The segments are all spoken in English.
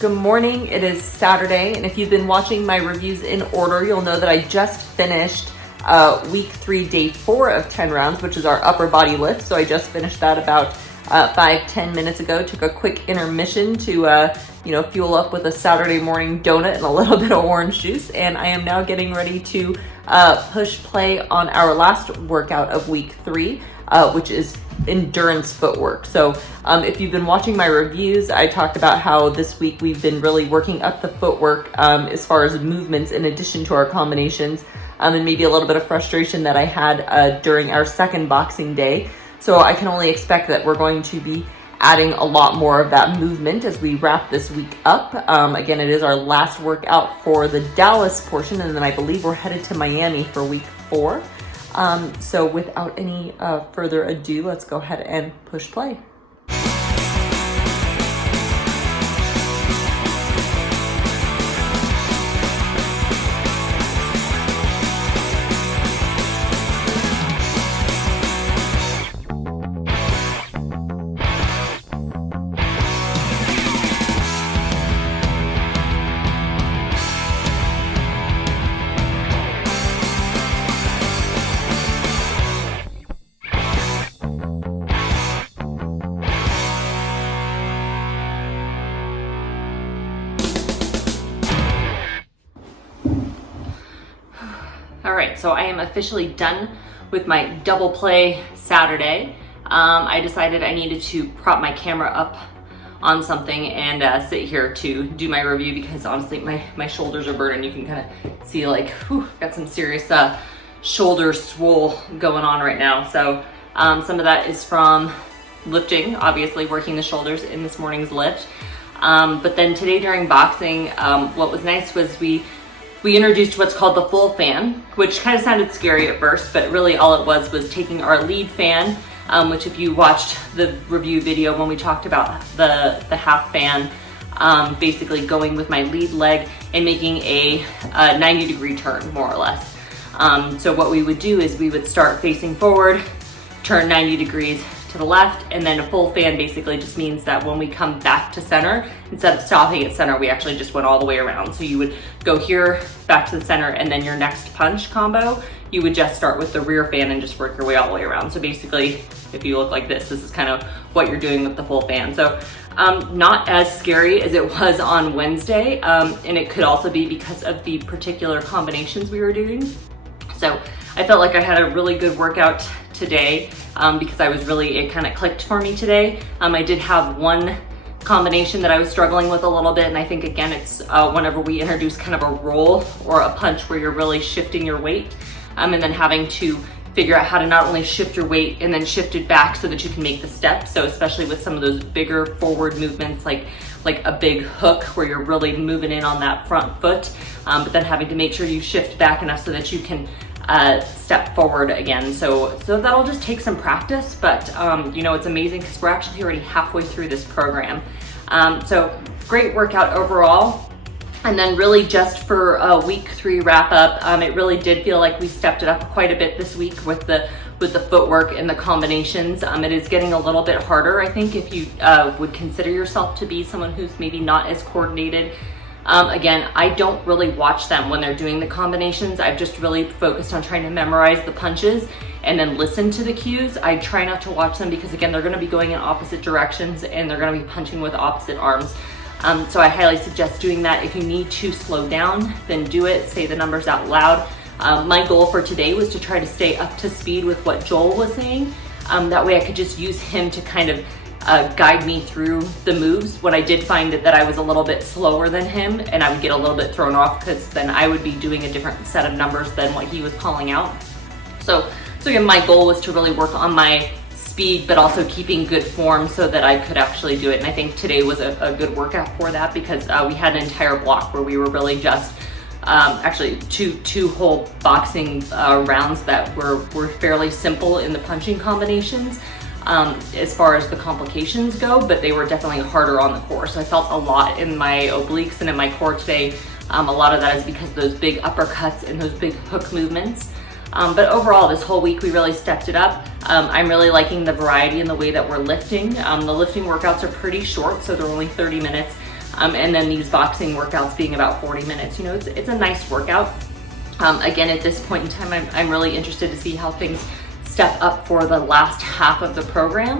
Good morning, it is Saturday, and if you've been watching my reviews in order, you'll know that I just finished week 3, day 4 of 10 rounds, which is our upper body lift. So I just finished that about 5-10 minutes ago. Took a quick intermission to fuel up with a Saturday morning donut and a little bit of orange juice, and I am now getting ready to push play on our last workout of week 3, which is endurance footwork. So if you've been watching my reviews, I talked about how this week we've been really working up the footwork as far as movements in addition to our combinations, and maybe a little bit of frustration that I had during our second boxing day. So I can only expect that we're going to be adding a lot more of that movement as we wrap this week up. Again, it is our last workout for the Dallas portion, and then I believe we're headed to Miami for week 4. So without any further ado, let's go ahead and push play. All right, so I am officially done with my double play Saturday. I decided I needed to prop my camera up on something and sit here to do my review because honestly my shoulders are burning. You can kind of see got some serious shoulder swole going on right now. So some of that is from lifting, obviously working the shoulders in this morning's lift. But then today during boxing, what was nice was we introduced what's called the full fan, which kind of sounded scary at first, but really all it was taking our lead fan, which if you watched the review video when we talked about the half fan, basically going with my lead leg and making a 90-degree turn, more or less. So what we would do is we would start facing forward, turn 90 degrees to the left, and then a full fan basically just means that when we come back to center, instead of stopping at center, we actually just went all the way around. So you would go here, back to the center, and then your next punch combo, you would just start with the rear fan and just work your way all the way around. So basically, if you look like this is kind of what you're doing with the full fan. So not as scary as it was on Wednesday, and it could also be because of the particular combinations we were doing. So I felt like I had a really good workout today because it kind of clicked for me today. I did have one combination that I was struggling with a little bit, and I think again it's whenever we introduce kind of a roll or a punch where you're really shifting your weight and then having to figure out how to not only shift your weight and then shift it back so that you can make the step. So especially with some of those bigger forward movements like a big hook where you're really moving in on that front foot, but then having to make sure you shift back enough so that you can step forward again. So that'll just take some practice, but it's amazing because we're actually already halfway through this program. So great workout overall. And then really just for a week 3 wrap up, it really did feel like we stepped it up quite a bit this week with the footwork and the combinations. It is getting a little bit harder, I think, if you would consider yourself to be someone who's maybe not as coordinated. Again, I don't really watch them when they're doing the combinations. I've just really focused on trying to memorize the punches and then listen to the cues. I try not to watch them because again, they're gonna be going in opposite directions and they're gonna be punching with opposite arms. So I highly suggest doing that. If you need to slow down, then do it, say the numbers out loud. My goal for today was to try to stay up to speed with what Joel was saying. That way I could just use him to kind of guide me through the moves when I did find that I was a little bit slower than him, and I would get a little bit thrown off because then I would be doing a different set of numbers than what he was calling out. So again, my goal was to really work on my speed, but also keeping good form so that I could actually do it. And I think today was a good workout for that because we had an entire block where we were really just actually two whole boxing rounds that were fairly simple in the punching combinations. As far as the complications go, but they were definitely harder on the core. So I felt a lot in my obliques and in my core today. A lot of that is because of those big uppercuts and those big hook movements. But overall, this whole week, we really stepped it up. I'm really liking the variety in the way that we're lifting. The lifting workouts are pretty short, so they're only 30 minutes. And then these boxing workouts being about 40 minutes. You know, it's a nice workout. Again, at this point in time, I'm really interested to see how things step up for the last half of the program,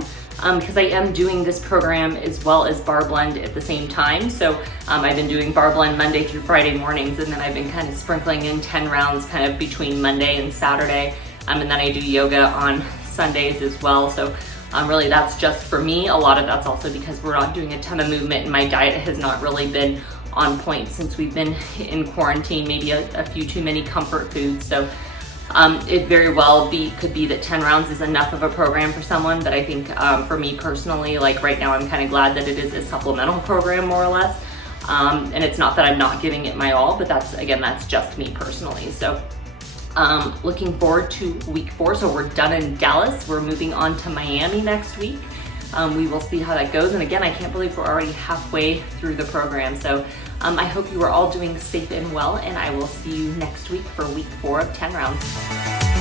because I am doing this program as well as bar blend at the same time. So I've been doing bar blend Monday through Friday mornings, and then I've been kind of sprinkling in 10 rounds kind of between Monday and Saturday. And then I do yoga on Sundays as well. So really that's just for me. A lot of that's also because we're not doing a ton of movement, and my diet has not really been on point since we've been in quarantine, maybe a few too many comfort foods. So it very well could be that 10 rounds is enough of a program for someone, but I think for me personally, like right now, I'm kind of glad that it is a supplemental program more or less. And it's not that I'm not giving it my all, but that's just me personally. So looking forward to week 4. So we're done in Dallas. We're moving on to Miami next week. We will see how that goes. And again, I can't believe we're already halfway through the program. So I hope you are all doing safe and well, and I will see you next week for week 4 of 10 rounds.